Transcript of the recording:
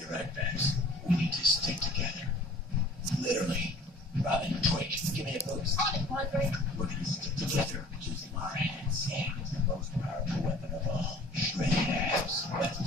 You're right, Babs. We need to stick together. Literally. Robin, Twig, give me a boost. On it, Padre. We're gonna stick together using our hands. And it's the most powerful weapon of all. Shredded abs. That's